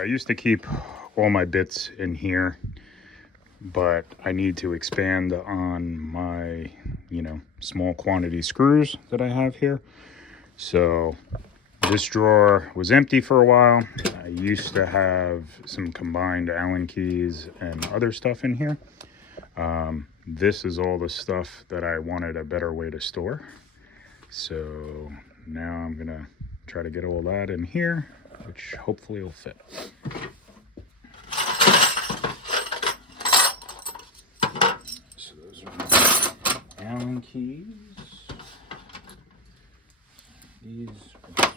I used to keep all my bits in here, but I need to expand on my, small quantity screws that I have here. So this drawer was empty for a while. I used to have some combined Allen keys and other stuff in here. This is all the stuff that I wanted a better way to store. So now I'm gonna try to get all that in here, which hopefully will fit. So those are my Allen keys. These are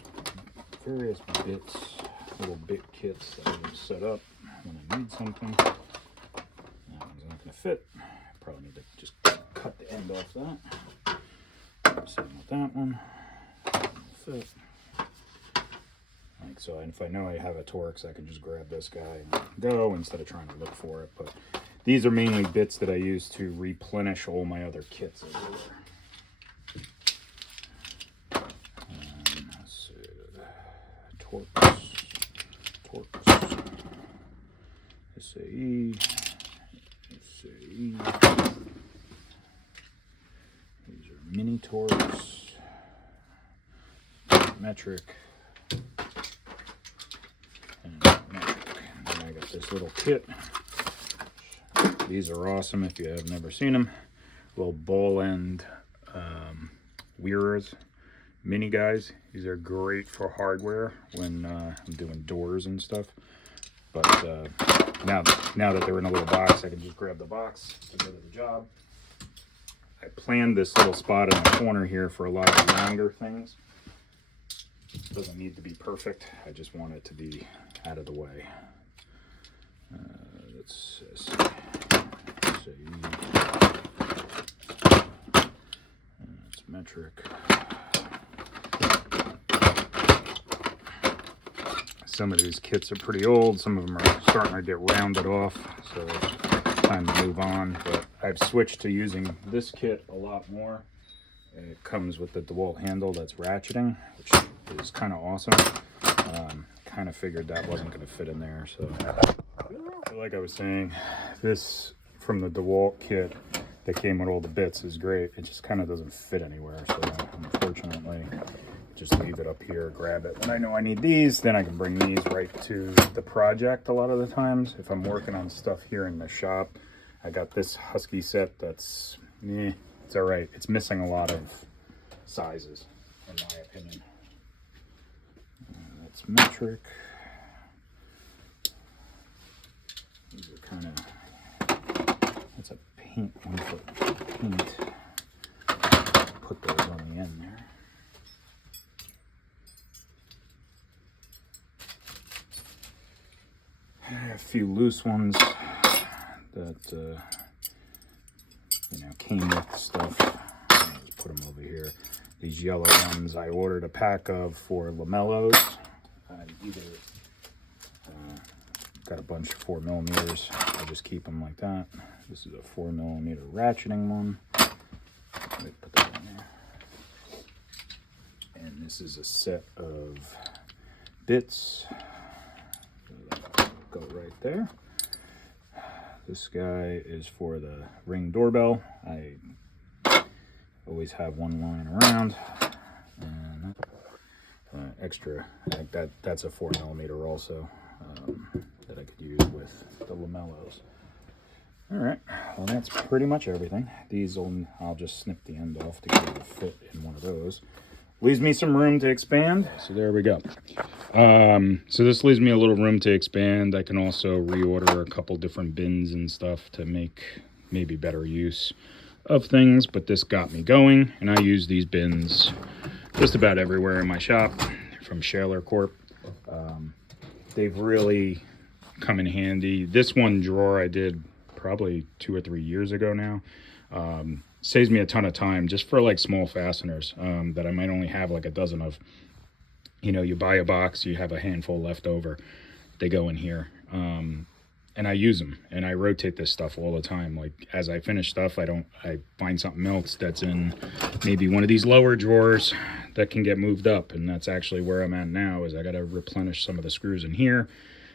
various bits, little bit kits that I'm going to set up when I need something. That one's not going to fit. Probably need to just cut the end off that. Same with that one. Fit. Like so, and if I know I have a Torx, I can just grab this guy and go instead of trying to look for it. But these are mainly bits that I use to replenish all my other kits everywhere. Torx, SAE. These are mini Torx, metric, and metric. And then I got this little kit. These are awesome if you have never seen them. Little ball end weirers. Mini guys. These are great for hardware when I'm doing doors and stuff. But now that they're in a little box, I can just grab the box to go to the job. I planned this little spot in the corner here for a lot of longer things. It doesn't need to be perfect. I just want it to be out of the way. Let's see. That's metric. Some of these kits are pretty old. Some of them are starting to get rounded off, so it's time to move on. But I've switched to using this kit a lot more. It comes with the dewalt handle that's ratcheting, which is kind of awesome. Kind of figured that wasn't going to fit in there. So like I was saying, this from the dewalt kit that came with all the bits is great. It just kind of doesn't fit anywhere. So unfortunately, just leave it up here, grab it. When I know I need these, then I can bring these right to the project a lot of the times. If I'm working on stuff here in the shop, I got this Husky set that's, it's all right. It's missing a lot of sizes, in my opinion. That's metric. These are kind of, that's a paint, 1 foot paint. Put those on the end there. A few loose ones that came with stuff. I'll just put them over here. These yellow ones I ordered a pack of for lamellos. I either got a bunch of 4mm. I just keep them like that. This is a 4mm ratcheting one. Let me put that in there. And this is a set of bits. Go right there. This guy is for the Ring doorbell. I always have one lying around. And extra, like that's a 4mm also that I could use with the lamellos. All right, well that's pretty much everything. These I'll just snip the end off to get it to fit in one of those. Leaves me some room to expand. So there we go. So this leaves me a little room to expand. I can also reorder a couple different bins and stuff to make maybe better use of things, but this got me going, and I use these bins just about everywhere in my shop from Shaler Corp. They've really come in handy. This one drawer I did probably 2 or 3 years ago now. Saves me a ton of time just for like small fasteners that I might only have like a dozen of. You buy a box, you have a handful left over, they go in here. And I use them, and I rotate this stuff all the time. Like as I finish stuff, I find something else that's in maybe one of these lower drawers that can get moved up, and that's actually where I'm at now. Is I got to replenish some of the screws in here,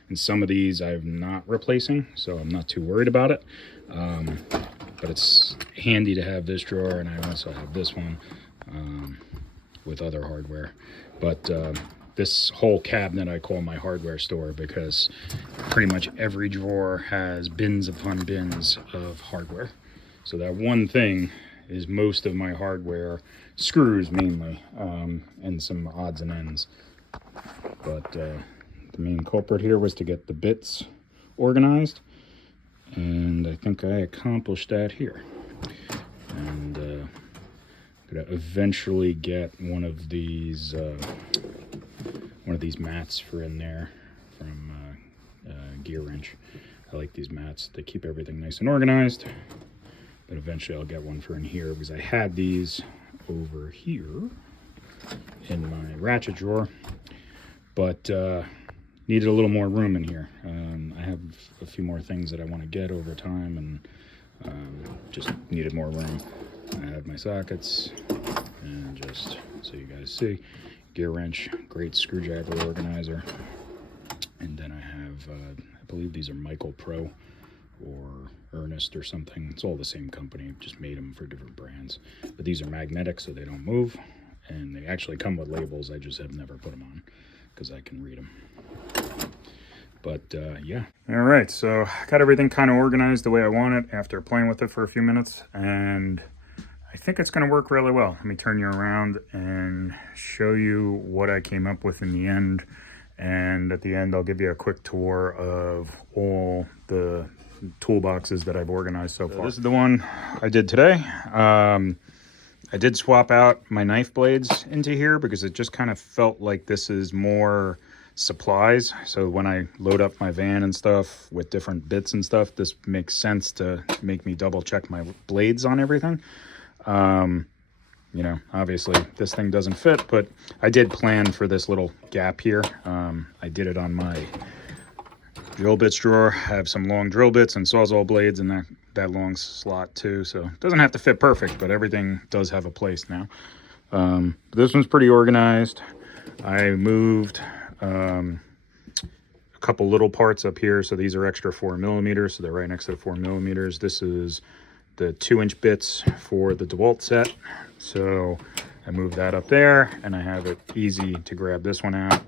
And some of these I'm not replacing, so I'm not too worried about it. But it's handy to have this drawer, and I also have this one with other hardware. But this whole cabinet I call my hardware store, because pretty much every drawer has bins upon bins of hardware. So that one thing is most of my hardware, screws mainly, and some odds and ends. But the main culprit here was to get the bits organized, and I think I accomplished that here. And I'm gonna eventually get one of these mats for in there from Gear Wrench. I like these mats. They keep everything nice and organized. But eventually I'll get one for in here, because I had these over here in my ratchet drawer, but needed a little more room in here. I have a few more things that I want to get over time, and just needed more room. I have my sockets, and just so you guys see, Gear Wrench, great screwdriver organizer. And then I have, I believe these are Michael Pro or Ernest or something. It's all the same company, just made them for different brands. But these are magnetic, so they don't move, and they actually come with labels. I just have never put them on because I can read them. But yeah. All right, so I got everything kind of organized the way I want it after playing with it for a few minutes, and I think it's going to work really well. Let me turn you around and show you what I came up with in the end. And at the end, I'll give you a quick tour of all the toolboxes that I've organized so far. This is the one I did today. I did swap out my knife blades into here because it just kind of felt like this is more supplies. So when I load up my van and stuff with different bits and stuff, this makes sense to make me double check my blades on everything. You know, obviously this thing doesn't fit, but I did plan for this little gap here. I did it on my drill bits drawer. I have some long drill bits and Sawzall blades in that long slot too, so it doesn't have to fit perfect, but everything does have a place now. This one's pretty organized. I moved a couple little parts up here, so these are extra 4mm, so they're right next to the 4mm. This is the 2-inch bits for the dewalt set, so I moved that up there, and I have it easy to grab this one out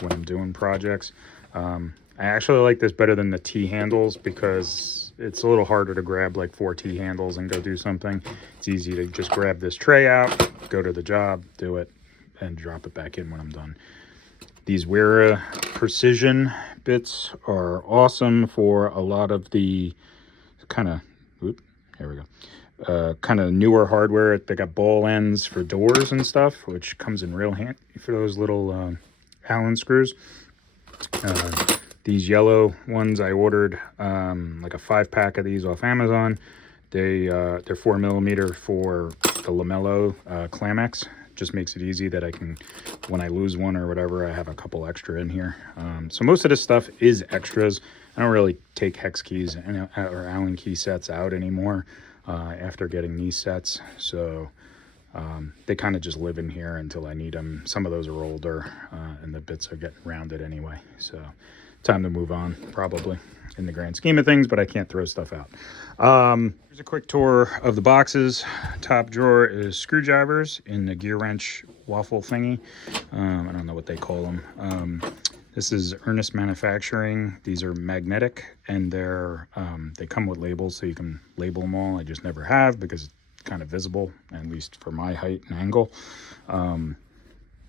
when I'm doing projects. I actually like this better than the T-handles because it's a little harder to grab like 4 T-handles and go do something. It's easy to just grab this tray out, go to the job, do it, and drop it back in when I'm done. These Wera precision bits are awesome for a lot of the kind of, here we go, kind of newer hardware. They got ball ends for doors and stuff, which comes in real handy for those little Allen screws. These yellow ones I ordered like a 5-pack of these off Amazon. They're 4mm for the Lamello Clamex. Just makes it easy that I can, when I lose one or whatever, I have a couple extra in here. So most of this stuff is extras. I don't really take hex keys or Allen key sets out anymore after getting these sets. So they kind of just live in here until I need them. Some of those are older and the bits are getting rounded anyway. So time to move on, probably, in the grand scheme of things, but I can't throw stuff out. Here's a quick tour of the boxes. Top drawer is screwdrivers in the Gear Wrench waffle thingy. I don't know what they call them. This is Ernest Manufacturing. These are magnetic, and they come with labels, so you can label them all. I just never have because it's kind of visible, at least for my height and angle.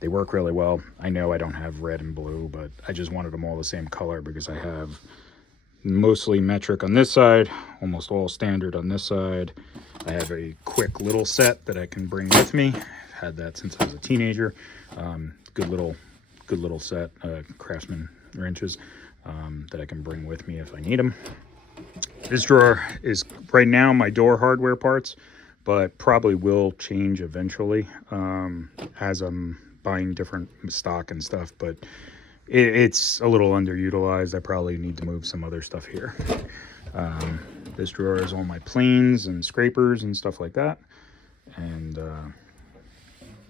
They work really well. I know I don't have red and blue, but I just wanted them all the same color because I have mostly metric on this side, almost all standard on this side. I have a quick little set that I can bring with me. I've had that since I was a teenager. Good little set, Craftsman wrenches that I can bring with me if I need them. This drawer is right now my door hardware parts, but probably will change eventually as I'm buying different stock and stuff, but it's a little underutilized. I probably need to move some other stuff here. This drawer is all my planes and scrapers and stuff like that. And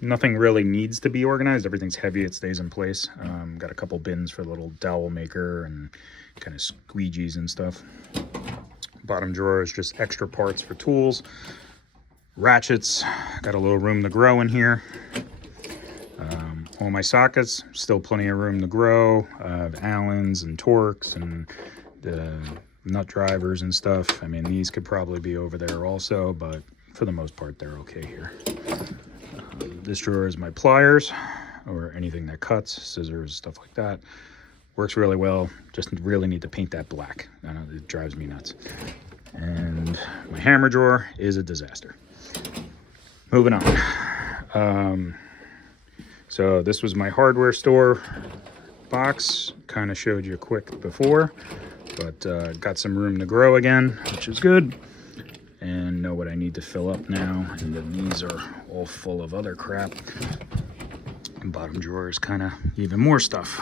Nothing really needs to be organized. Everything's heavy, it stays in place. Got a couple bins for the little dowel maker and kind of squeegees and stuff. Bottom drawer is just extra parts for tools. Ratchets, got a little room to grow in here. All my sockets, still plenty of room to grow. Allens and Torx and the nut drivers and stuff. I mean, these could probably be over there also, but for the most part, they're okay here. This drawer is my pliers, or anything that cuts, scissors, stuff like that. Works really well. Just really need to paint that black. I know, it drives me nuts. And my hammer drawer is a disaster. Moving on. So this was my hardware store box. Kind of showed you quick before, but got some room to grow again, which is good. And know what I need to fill up now. And then these are all full of other crap. And bottom drawer is kind of even more stuff.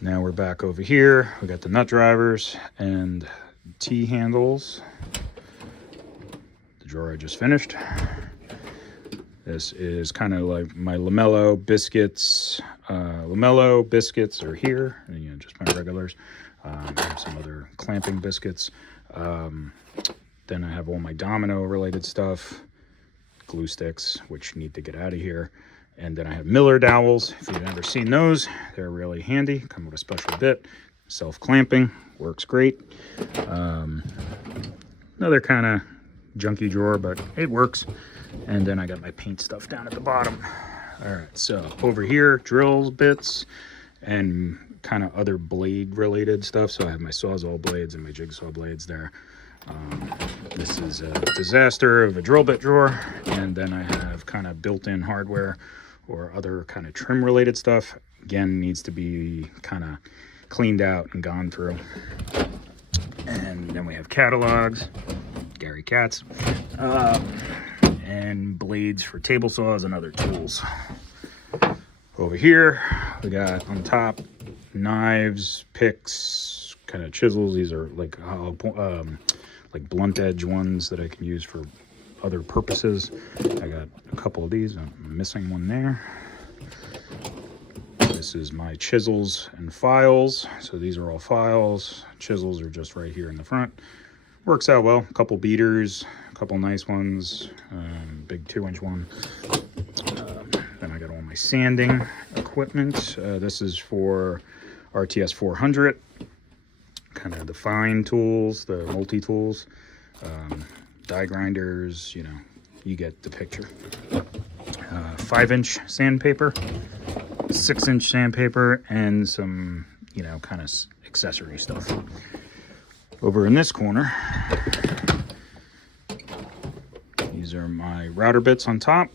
Now we're back over here. We got the nut drivers and T handles. The drawer I just finished. This is kind of like my Lamello biscuits. Lamello biscuits are here, and you know, just my regulars. I have some other clamping biscuits. Then I have all my domino related stuff, glue sticks, which need to get out of here. And then I have Miller dowels. If you've never seen those, they're really handy. Come with a special bit. Self-clamping, works great. Another kind of junky drawer, but it works. And then I got my paint stuff down at the bottom. All right, so over here, drills, bits, and kind of other blade related stuff. So I have my Sawzall blades and my jigsaw blades there. This is a disaster of a drill bit drawer. And then I have kind of built-in hardware or other kind of trim related stuff. Again, needs to be kind of cleaned out and gone through. And then we have catalogs, Gary Katz, and blades for table saws and other tools. Over here, we got on top knives, picks, kind of chisels. These are like blunt edge ones that I can use for other purposes. I got a couple of these. I'm missing one there. This is my chisels and files. So these are all files. Chisels are just right here in the front. Works out well. A couple beaters, a couple nice ones, big 2-inch one. Then I got all my sanding equipment. This is for RTS 400. Kind of the fine tools, the multi-tools, die grinders, you know, you get the picture. 5-inch sandpaper, 6-inch sandpaper, and some, you know, kind of accessory stuff. Over in this corner, these are my router bits on top,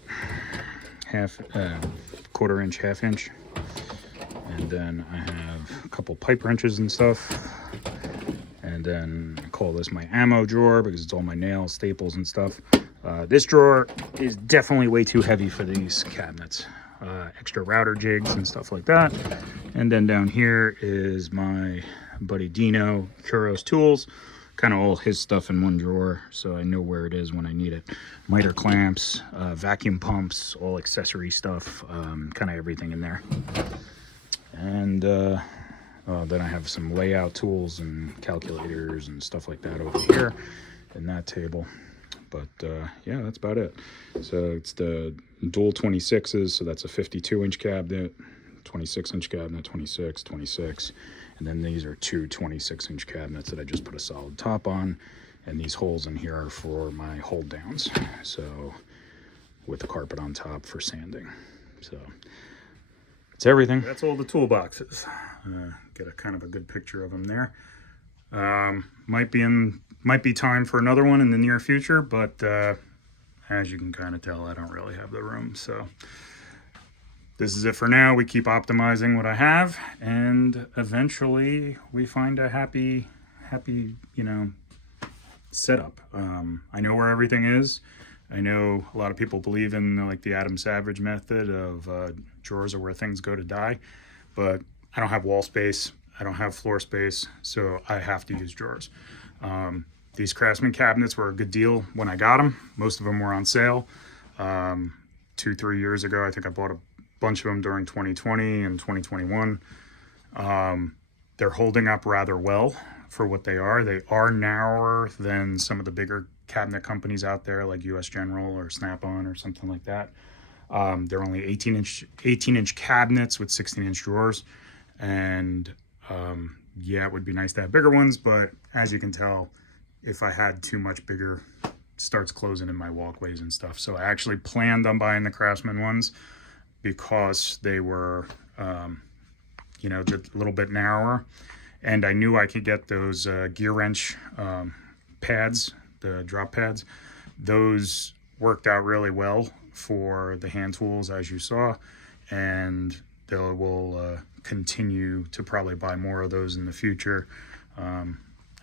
quarter-inch, half-inch, and then I have a couple pipe wrenches and stuff. And then I call this my ammo drawer because it's all my nails, staples, and stuff. This drawer is definitely way too heavy for these cabinets. Extra router jigs and stuff like that. And then down here is my buddy Dino Kuros tools. Kind of all his stuff in one drawer, so I know where it is when I need it. Miter clamps, vacuum pumps, all accessory stuff, kind of everything in there. And then I have some layout tools and calculators and stuff like that over here in that table. But yeah, that's about it. So it's the dual 26s, so that's a 52-inch cabinet, 26-inch cabinet, 26, 26. And then these are two 26-inch cabinets that I just put a solid top on. And these holes in here are for my hold downs. So with the carpet on top for sanding. So it's everything. That's all the toolboxes. Get a kind of a good picture of them there. Might be time for another one in the near future, but as you can kind of tell, I don't really have the room. So this is it for now. We keep optimizing what I have, and eventually we find a happy, you know, setup. I know where everything is. I know a lot of people believe in like the Adam Savage method of drawers are where things go to die, but I don't have wall space. I don't have floor space, so I have to use drawers. These Craftsman cabinets were a good deal when I got them. Most of them were on sale. 2-3 years ago. I think I bought a bunch of them during 2020 and 2021. They're holding up rather well for what they are. They are narrower than some of the bigger cabinet companies out there, like US General or Snap-on or something like that. They're only 18-inch cabinets with 16-inch drawers, and yeah, it would be nice to have bigger ones, but as you can tell, if I had too much bigger, it starts closing in my walkways and stuff. So I actually planned on buying the Craftsman ones because they were you know, just a little bit narrower, and I knew I could get those gear wrench pads, the drop pads. Those worked out really well for the hand tools, as you saw, and they will continue to probably buy more of those in the future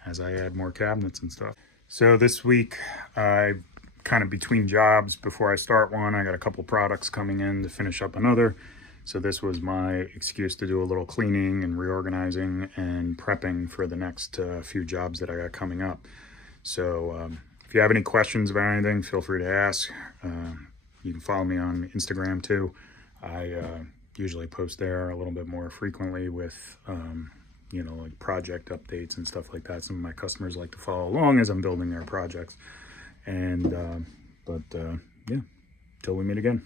as I add more cabinets and stuff. So this week, I kind of between jobs, before I start one, I got a couple products coming in to finish up another. So this was my excuse to do a little cleaning and reorganizing and prepping for the next few jobs that I got coming up. So if you have any questions about anything, feel free to ask. You can follow me on Instagram too. I usually post there a little bit more frequently with, you know, like project updates and stuff like that. Some of my customers like to follow along as I'm building their projects. And, yeah, till we meet again.